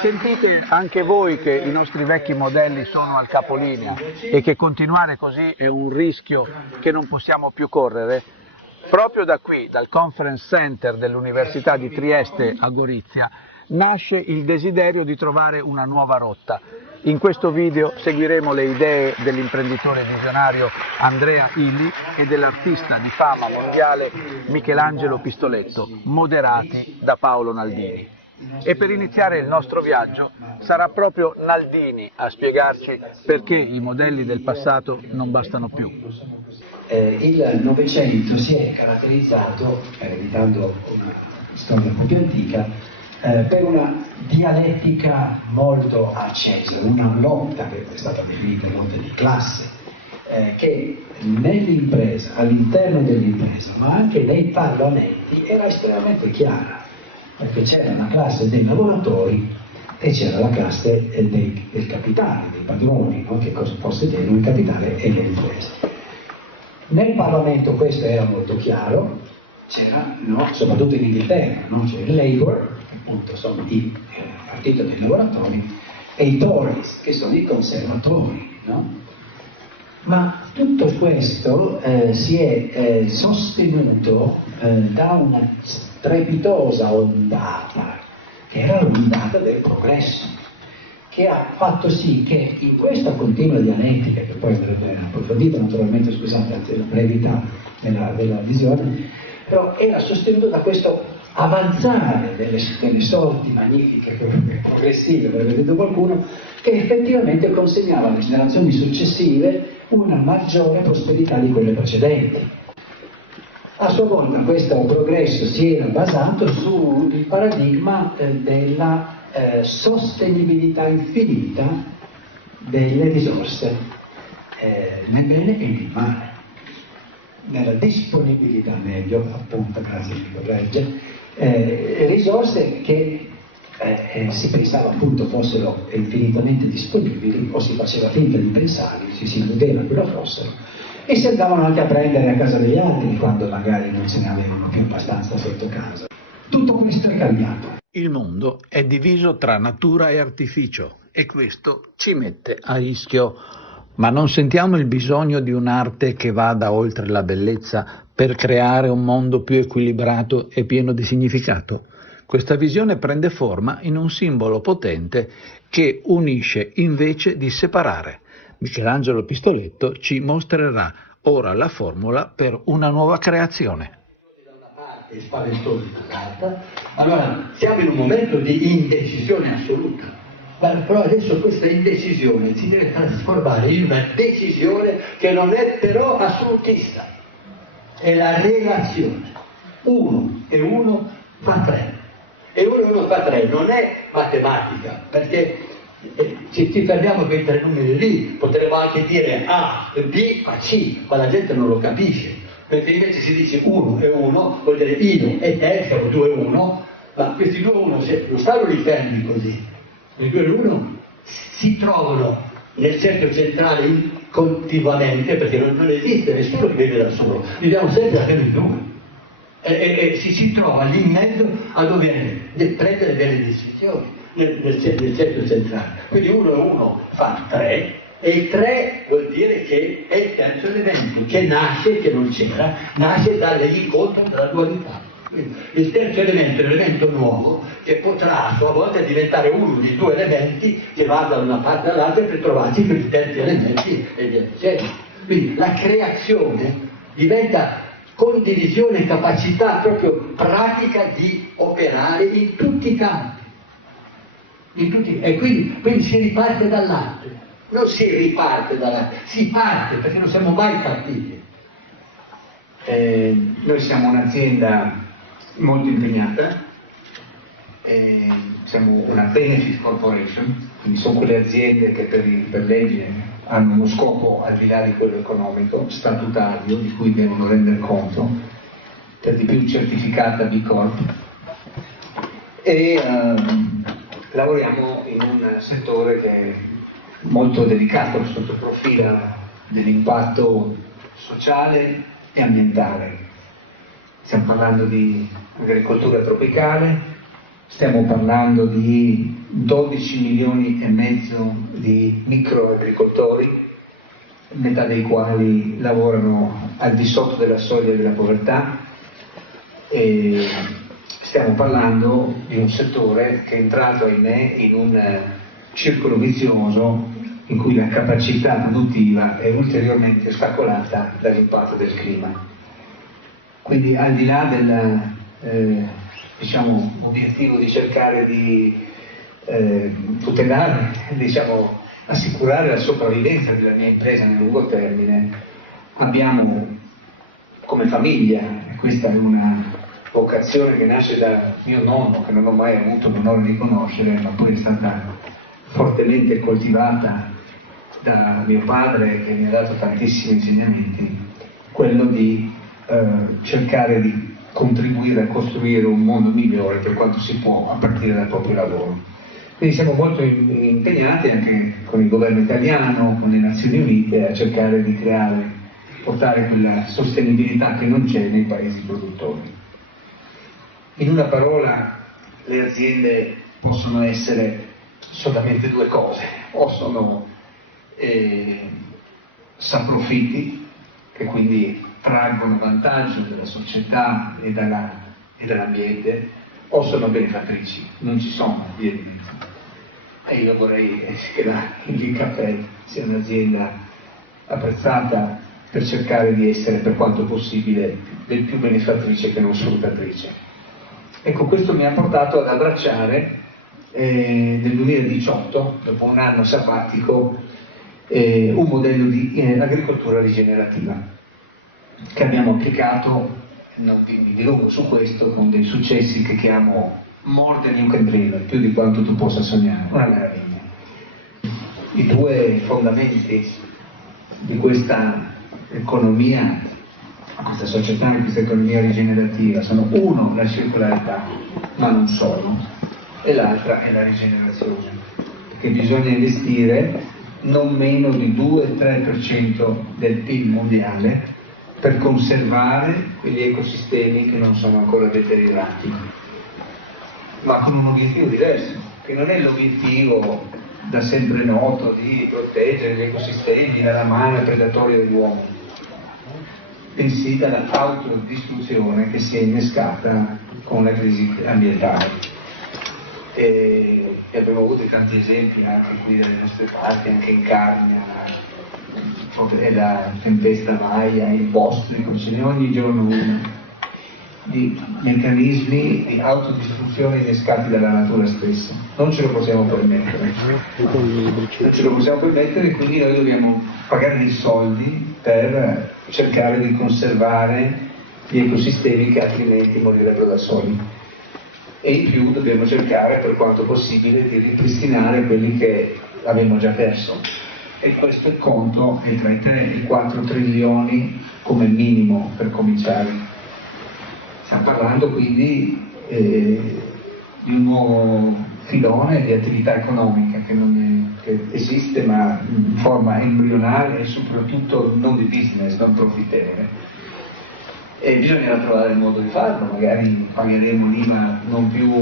Sentite anche voi che i nostri vecchi modelli sono al capolinea e che continuare così è un rischio che non possiamo più correre? Proprio da qui, dal Conference Center dell'Università di Trieste a Gorizia, nasce il desiderio di trovare una nuova rotta. In questo video seguiremo le idee dell'imprenditore visionario Andrea Illy e dell'artista di fama mondiale Michelangelo Pistoletto, moderati da Paolo Naldini. E per iniziare il nostro viaggio sarà proprio Naldini a spiegarci perché i modelli del passato non bastano più. Il Novecento si è caratterizzato, evitando una storia un po' più antica, per una dialettica molto accesa, una lotta che è stata definita lotta di classe, che nell'impresa, all'interno dell'impresa, ma anche nei parlamenti era estremamente chiara, perché c'era la classe dei lavoratori e c'era la classe del capitale, dei padroni, no? Che cosa possedevano il capitale e le imprese. Nel Parlamento questo era molto chiaro, c'era, no? Soprattutto in Inghilterra, no? C'era il Labour, che appunto sono il partito dei lavoratori, e i Tories, che sono i conservatori, no? Ma tutto questo si è sostenuto da una strepitosa ondata, che era l'ondata del progresso, che ha fatto sì che in questa continua dialettica, che poi andrebbe approfondita naturalmente, scusate, anzi la brevità della visione, però era sostenuto da questo avanzare delle sorti magnifiche, progressive, avrebbe detto qualcuno, che effettivamente consegnava alle generazioni successive una maggiore prosperità di quelle precedenti. A sua volta questo progresso si era basato sul paradigma della sostenibilità infinita delle risorse, nel bene e nel male, nella disponibilità meglio, appunto, grazie Enrico Gregge, risorse che si pensava appunto fossero infinitamente disponibili, o si faceva finta di pensarli, si illudeva che lo fossero, e si andavano anche a prendere a casa degli altri quando magari non se ne avevano più abbastanza sotto casa. Tutto questo è cambiato. Il mondo è diviso tra natura e artificio e questo ci mette a rischio. Ma non sentiamo il bisogno di un'arte che vada oltre la bellezza per creare un mondo più equilibrato e pieno di significato? Questa visione prende forma in un simbolo potente che unisce invece di separare. Michelangelo Pistoletto ci mostrerà ora la formula per una nuova creazione. È spaventoso dall'altra. Allora siamo in un momento di indecisione assoluta, però adesso questa indecisione si deve trasformare in una decisione che non è però assolutista, è la relazione. 1 e 1 fa 3, e 1 e 1 fa 3 non è matematica, perché se ci fermiamo con i tre numeri lì potremmo anche dire A, B, a C, ma la gente non lo capisce. Perché invece si dice 1 e 1, vuol dire io e te siamo 2 e 1, ma questi 2 e 1 non stanno lì fermi così. I 2 e 1 si trovano nel cerchio centrale continuamente, perché non esiste nessuno che vive da solo, viviamo sempre assieme ai due. E si trova lì in mezzo a dover prendere delle decisioni nel cerchio centrale. Quindi 1 e 1 fa 3. E il 3 vuol dire che è il terzo elemento, che nasce, che non c'era, nasce dall'incontro della dualità. Quindi il terzo elemento è l'elemento nuovo, che potrà a sua volta diventare uno di due elementi che va da una parte all'altra per trovarsi per i terzi elementi e via dicendo. Quindi la creazione diventa condivisione e capacità proprio pratica di operare in tutti i campi. E quindi si riparte dall'alto. Non si riparte dall'alto, si parte, perché non siamo mai partiti. Noi siamo un'azienda molto impegnata, siamo una benefit corporation, quindi sono quelle aziende che per legge hanno uno scopo al di là di quello economico, statutario, di cui devono rendere conto, per di più certificata B Corp, e lavoriamo in un settore che è molto delicato sotto il profilo dell'impatto sociale e ambientale. Stiamo parlando di agricoltura tropicale, stiamo parlando di 12 milioni e mezzo di microagricoltori, metà dei quali lavorano al di sotto della soglia della povertà, e stiamo parlando di un settore che è entrato, ahimè, in un circolo vizioso in cui la capacità produttiva è ulteriormente ostacolata dall'impatto del clima. Quindi, al di là del obiettivo di cercare di tutelare, assicurare la sopravvivenza della mia impresa nel lungo termine, abbiamo come famiglia, e questa è una vocazione che nasce da mio nonno, che non ho mai avuto l'onore di conoscere, ma poi è stata fortemente coltivata da mio padre, che mi ha dato tantissimi insegnamenti, quello di cercare di contribuire a costruire un mondo migliore per quanto si può a partire dal proprio lavoro. Quindi siamo molto impegnati anche con il governo italiano, con le Nazioni Unite, a cercare di portare quella sostenibilità che non c'è nei paesi produttori. In una parola, le aziende possono essere solamente due cose: o sono saprofitti, che quindi traggono vantaggio della società e dell'ambiente, o sono benefattrici, non ci sono vie di mezzo. E io vorrei che la Linkapel sia un'azienda apprezzata per cercare di essere, per quanto possibile, del più benefattrice che non sfruttatrice. Ecco, questo mi ha portato ad abbracciare nel 2018, dopo un anno sabbatico, un modello di agricoltura rigenerativa che abbiamo applicato, non vi dilungo su questo, con dei successi che chiamo more than you can dream, più di quanto tu possa sognare, una meraviglia. I due fondamenti di questa economia, questa società, questa economia rigenerativa sono: uno, la circolarità, ma non solo, e l'altra è la rigenerazione, perché bisogna investire non meno di 2-3% del PIL mondiale per conservare quegli ecosistemi che non sono ancora deteriorati, ma con un obiettivo diverso, che non è l'obiettivo da sempre noto di proteggere gli ecosistemi dalla mano predatoria dell'uomo, bensì dall'autodistruzione che si è innescata con la crisi ambientale. E abbiamo avuto tanti esempi anche qui dalle nostre parti, anche in Carnia, la tempesta Maya, il Bostrico, ce n'è ogni giorno uno, di meccanismi di autodistruzione innescati dalla natura stessa. Non ce lo possiamo permettere. Non ce lo possiamo permettere, quindi noi dobbiamo pagare dei soldi per cercare di conservare gli ecosistemi che altrimenti morirebbero da soli. E in più dobbiamo cercare, per quanto possibile, di ripristinare quelli che abbiamo già perso. E questo il conto è tra i 3 e i 4 trilioni come minimo per cominciare. Stiamo parlando quindi di un nuovo filone di attività economica che esiste, ma in forma embrionale e soprattutto non di business, non profittevole. E bisognerà trovare il modo di farlo, magari pagheremo l'IVA non più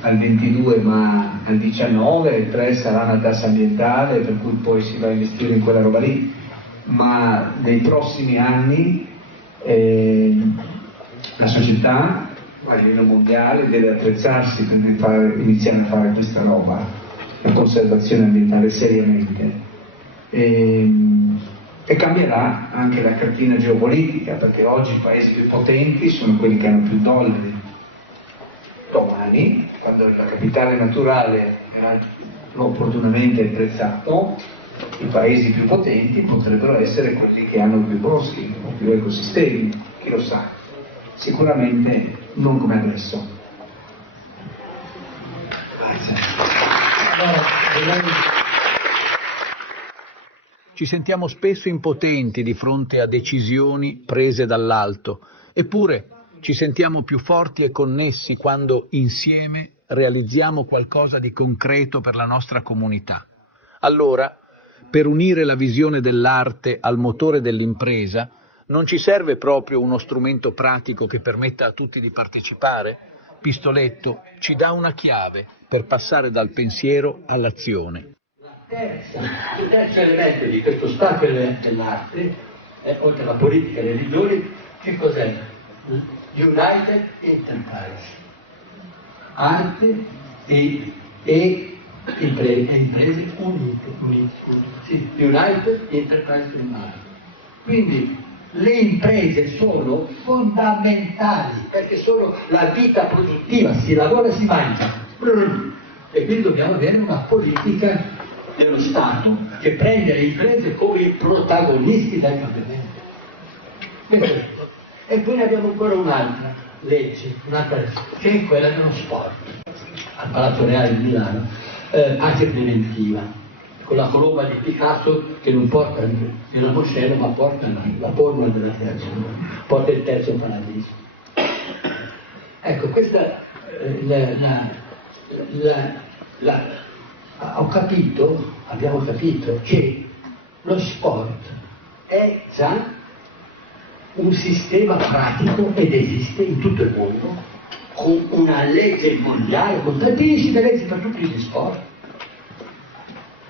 al 22 ma al 19, il 3 sarà una tassa ambientale per cui poi si va a investire in quella roba lì, ma nei prossimi anni la società a livello mondiale deve attrezzarsi per iniziare a fare questa roba, la conservazione ambientale seriamente. E cambierà anche la cartina geopolitica, perché oggi i paesi più potenti sono quelli che hanno più dollari. Domani, quando il capitale naturale verrà opportunamente attrezzato, i paesi più potenti potrebbero essere quelli che hanno più boschi o più ecosistemi, chi lo sa. Sicuramente non come adesso. Ci sentiamo spesso impotenti di fronte a decisioni prese dall'alto, eppure ci sentiamo più forti e connessi quando insieme realizziamo qualcosa di concreto per la nostra comunità. Allora, per unire la visione dell'arte al motore dell'impresa, non ci serve proprio uno strumento pratico che permetta a tutti di partecipare, Pistoletto ci dà una chiave per passare dal pensiero all'azione. Il terzo elemento di questo Stato dell'arte, oltre alla politica e alle religioni, che cos'è? United Enterprise. Arte e imprese unite. Sì, United Enterprise in arte. Quindi le imprese sono fondamentali perché sono la vita produttiva, si lavora e si mangia. E quindi dobbiamo avere una politica dello Stato che prende le imprese come i protagonisti del cambiamento. E poi ne abbiamo ancora un'altra legge, che è quella dello sport. Al Palazzo Reale di Milano, anche preventiva, con la colomba di Picasso che non porta nella Moscella ma porta la formula della creazione, porta il terzo paradiso. Ecco, questa abbiamo capito che lo sport è già un sistema pratico ed esiste in tutto il mondo, con una legge mondiale, con tantissime leggi per tutti gli sport,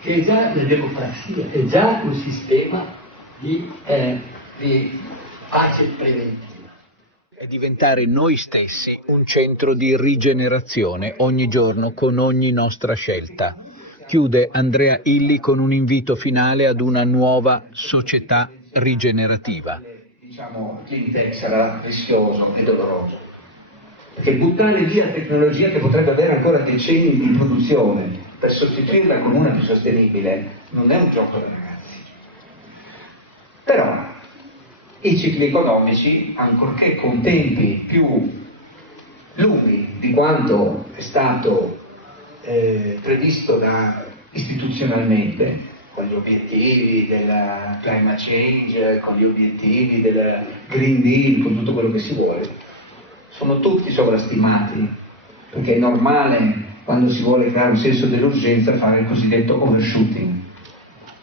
che è già la democrazia, è già un sistema di pace preventiva. È diventare noi stessi un centro di rigenerazione ogni giorno con ogni nostra scelta. Chiude Andrea Illy con un invito finale ad una nuova società rigenerativa. Diciamo, clean tech sarà rischioso e doloroso, perché buttare via tecnologia che potrebbe avere ancora decenni di produzione per sostituirla con una più sostenibile non è un gioco da ragazzi. Però i cicli economici, ancorché con tempi più lunghi di quanto è stato previsto istituzionalmente, con gli obiettivi della climate change, con gli obiettivi del Green Deal, con tutto quello che si vuole, sono tutti sovrastimati, perché è normale quando si vuole creare un senso dell'urgenza fare il cosiddetto overshooting.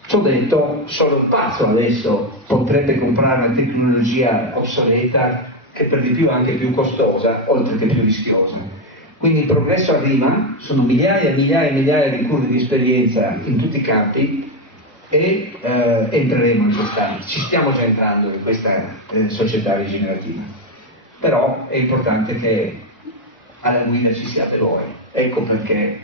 Ciò detto, solo un pazzo adesso potrebbe comprare una tecnologia obsoleta che per di più è anche più costosa, oltre che più rischiosa. Quindi il progresso arriva, sono migliaia e migliaia e migliaia di curve di esperienza in tutti i campi e entreremo in ci stiamo già entrando in questa società rigenerativa. Però è importante che alla guida ci siate voi, ecco perché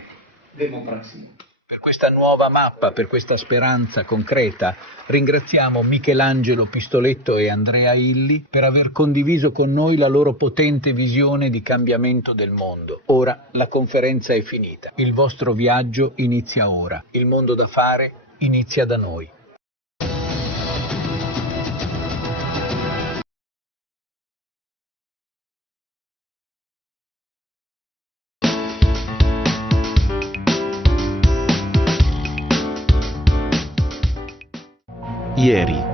democrazia. Per questa nuova mappa, per questa speranza concreta, ringraziamo Michelangelo Pistoletto e Andrea Illy per aver condiviso con noi la loro potente visione di cambiamento del mondo. Ora la conferenza è finita. Il vostro viaggio inizia ora. Il mondo da fare inizia da noi. Ieri,